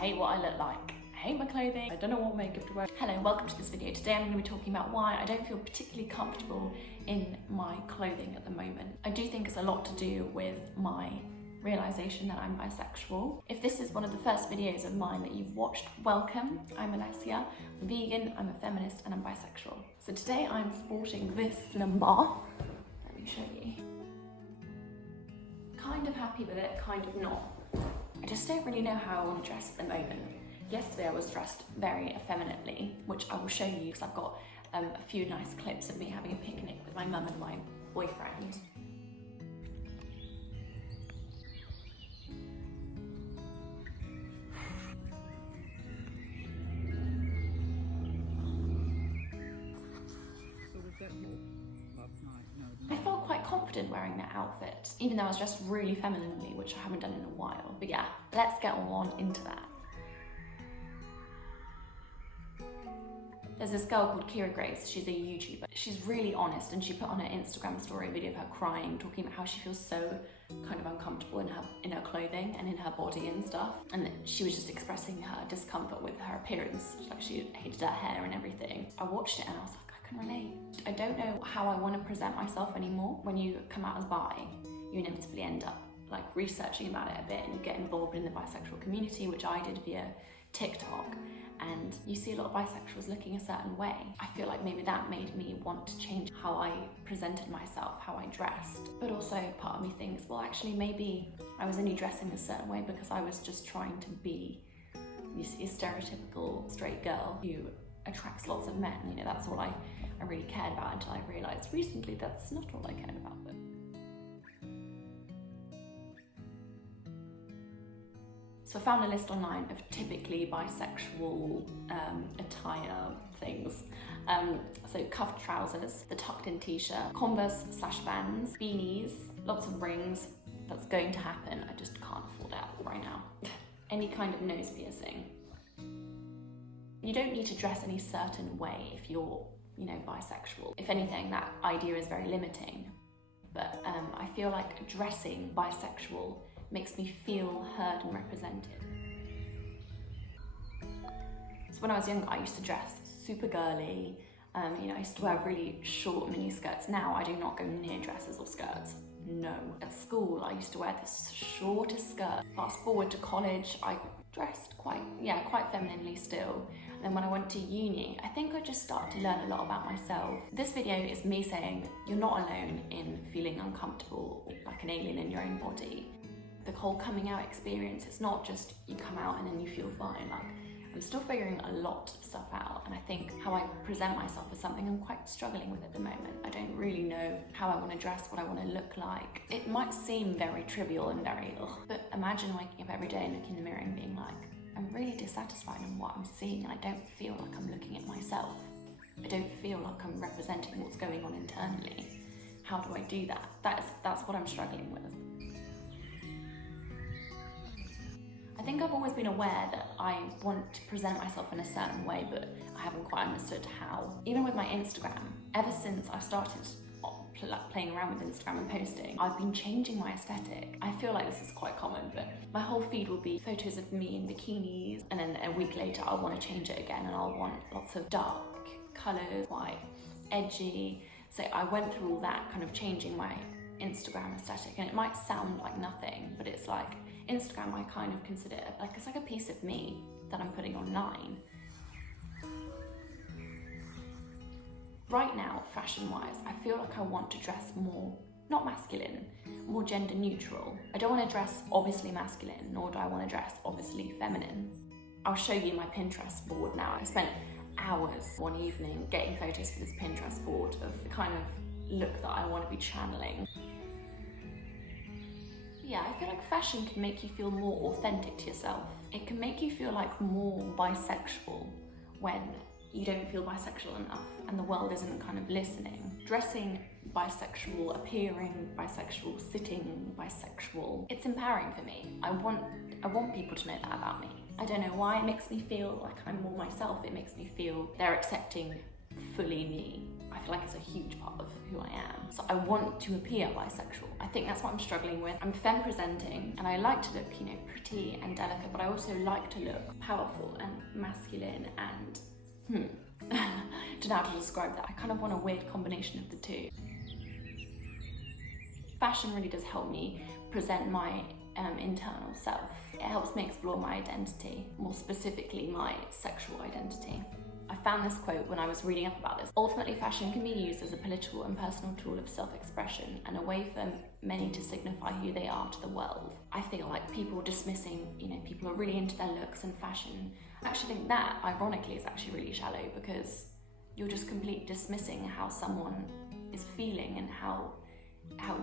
hate what I look like. I hate my clothing. I don't know what makeup to wear. Hello, welcome to this video. Today I'm going to be talking about why I don't feel particularly comfortable in my clothing at the moment. I do think it's a lot to do with my realisation that I'm bisexual. If this is one of the first videos of mine that you've watched, welcome. I'm Alessia, I'm vegan, I'm a feminist, and I'm bisexual. So today I'm sporting this number. Let me show you. Kind of happy with it, kind of not. I just don't really know how I want to dress at the moment. Yesterday I was dressed very effeminately, which I will show you because I've got a few nice clips of me having a picnic with my mum and my boyfriend. I felt quite confident wearing that outfit, even though I was dressed really femininely, which I haven't done in a while. But yeah, let's get on into that. There's this girl called Kira Grace, she's a YouTuber. She's really honest, and she put on her Instagram story a video of her crying, talking about how she feels so kind of uncomfortable in her clothing and in her body and stuff. And she was just expressing her discomfort with her appearance, like she hated her hair and everything. I watched it and I was like, I can relate. I don't know how I want to present myself anymore. When you come out as bi, you inevitably end up like researching about it a bit, and you get involved in the bisexual community, which I did via TikTok. And you see a lot of bisexuals looking a certain way. I feel like maybe that made me want to change how I presented myself, how I dressed. But also part of me thinks, well, actually maybe I was only dressing a certain way because I was just trying to be, you see, a stereotypical straight girl who attracts lots of men. You know, that's all I really cared about until I realised recently that's not all I cared about. But so I found a list online of typically bisexual attire things. So cuffed trousers, the tucked in t-shirt, Converse/Vans, beanies, lots of rings. That's going to happen. I just can't afford it right now. Any kind of nose piercing. You don't need to dress any certain way if you're, you know, bisexual. If anything, that idea is very limiting. But I feel like dressing bisexual makes me feel heard and represented. So when I was younger, I used to dress super girly. You know, I used to wear really short mini skirts. Now I do not go near dresses or skirts. No. At school, I used to wear this shortest skirt. Fast forward to college, I dressed quite femininely still. And then when I went to uni, I think I just started to learn a lot about myself. This video is me saying you're not alone in feeling uncomfortable, like an alien in your own body. The whole coming out experience, it's not just you come out and then you feel fine. Like, I'm still figuring a lot of stuff out, and I think how I present myself is something I'm quite struggling with at the moment. I don't really know how I want to dress, what I want to look like. It might seem very trivial and very ugh, but imagine waking up every day and looking in the mirror and being like, I'm really dissatisfied in what I'm seeing, and I don't feel like I'm looking at myself. I don't feel like I'm representing what's going on internally. How do I do that? That's what I'm struggling with. I think I've always been aware that I want to present myself in a certain way, but I haven't quite understood how. Even with my Instagram, ever since I started playing around with Instagram and posting, I've been changing my aesthetic. I feel like this is quite common, but my whole feed will be photos of me in bikinis, and then a week later I'll want to change it again, and I'll want lots of dark colours, quite edgy. So I went through all that, kind of changing my Instagram aesthetic, and it might sound like nothing, but it's like Instagram I kind of consider like it's like a piece of me that I'm putting online. Right now, fashion-wise, I feel like I want to dress more, not masculine, more gender neutral. I don't want to dress obviously masculine, nor do I want to dress obviously feminine. I'll show you my Pinterest board now. I spent hours one evening getting photos for this Pinterest board of the kind of look that I want to be channeling. Yeah, I feel like fashion can make you feel more authentic to yourself. It can make you feel like more bisexual when you don't feel bisexual enough and the world isn't kind of listening. Dressing bisexual, appearing bisexual, sitting bisexual, it's empowering for me. I want people to know that about me. I don't know why, it makes me feel like I'm more myself. It makes me feel they're accepting fully me. I feel like it's a huge part of who I am. So I want to appear bisexual. I think that's what I'm struggling with. I'm femme presenting and I like to look, you know, pretty and delicate, but I also like to look powerful and masculine and don't know how to describe that. I kind of want a weird combination of the two. Fashion really does help me present my internal self. It helps me explore my identity, more specifically my sexual identity. I found this quote when I was reading up about this. Ultimately, fashion can be used as a political and personal tool of self-expression and a way for many to signify who they are to the world. I feel like people dismissing, you know, people are really into their looks and fashion. I actually think that, ironically, is actually really shallow because you're just completely dismissing how someone is feeling and how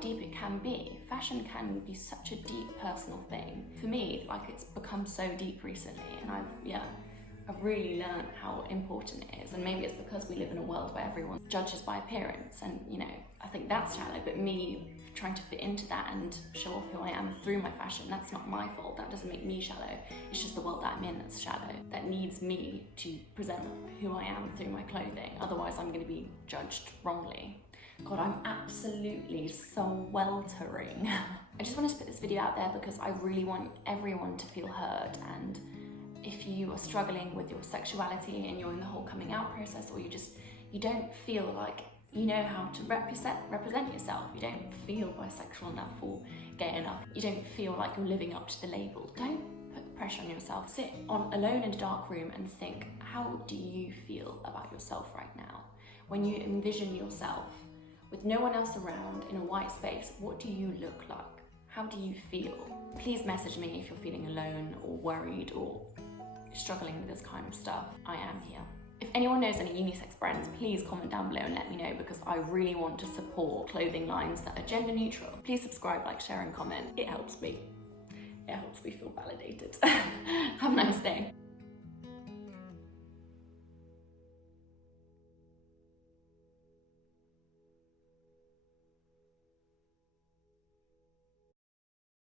deep it can be. Fashion can be such a deep personal thing. For me, like, it's become so deep recently, and I've really learned how important it is. And maybe it's because we live in a world where everyone judges by appearance, and you know, I think that's shallow, but me trying to fit into that and show off who I am through my fashion, that's not my fault. That doesn't make me shallow. It's just the world that I'm in that's shallow, that needs me to present who I am through my clothing. Otherwise, I'm going to be judged wrongly. God, I'm absolutely sweltering. I just wanted to put this video out there because I really want everyone to feel heard, and if you are struggling with your sexuality and you're in the whole coming out process, or you don't feel like you know how to represent yourself, you don't feel bisexual enough or gay enough, you don't feel like you're living up to the label, don't put the pressure on yourself. Sit alone in a dark room and think, how do you feel about yourself right now? When you envision yourself with no one else around in a white space, what do you look like? How do you feel? Please message me if you're feeling alone or worried or struggling with this kind of stuff. I am here. If anyone knows any unisex brands, please comment down below and let me know, because I really want to support clothing lines that are gender neutral. Please subscribe, like, share and comment. It helps me. It helps me feel validated. Have a nice day.